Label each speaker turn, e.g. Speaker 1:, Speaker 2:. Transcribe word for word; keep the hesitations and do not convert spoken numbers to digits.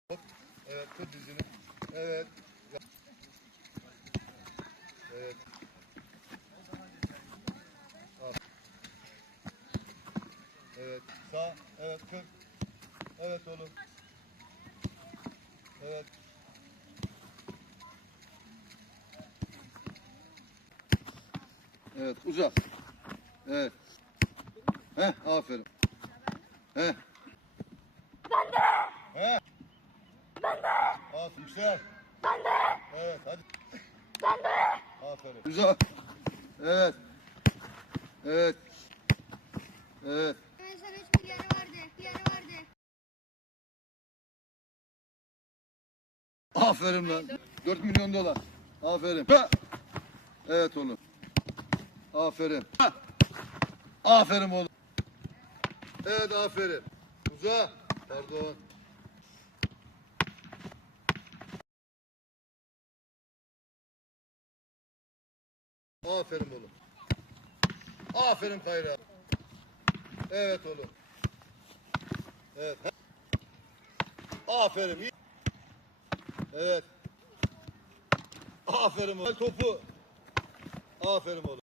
Speaker 1: Hop. Evet, tut dizini. Evet. Evet. Al. Evet. Sağ. Evet, kır. Evet oğlum. Evet. Evet, uzat. Evet. Heh, aferin. Heh. Ben de. Heh. Ben de. Aferin. Yüksel. Ben de. Evet, hadi. Ben de. Aferin. Uzat. Evet. Evet. Evet.
Speaker 2: Ben sana üç milyarı vardı. Milyarı vardı.
Speaker 1: Aferin lan. dört milyon dolar. Aferin. Ha. Evet oğlum. Aferin. Ha. Aferin oğlum. Evet, aferin. Uza. Pardon. Aferin oğlum. Aferin Kayra. Evet oğlum. Evet. Aferin. İyi. Evet. Aferin oğlum. Topu. Aferin oğlum.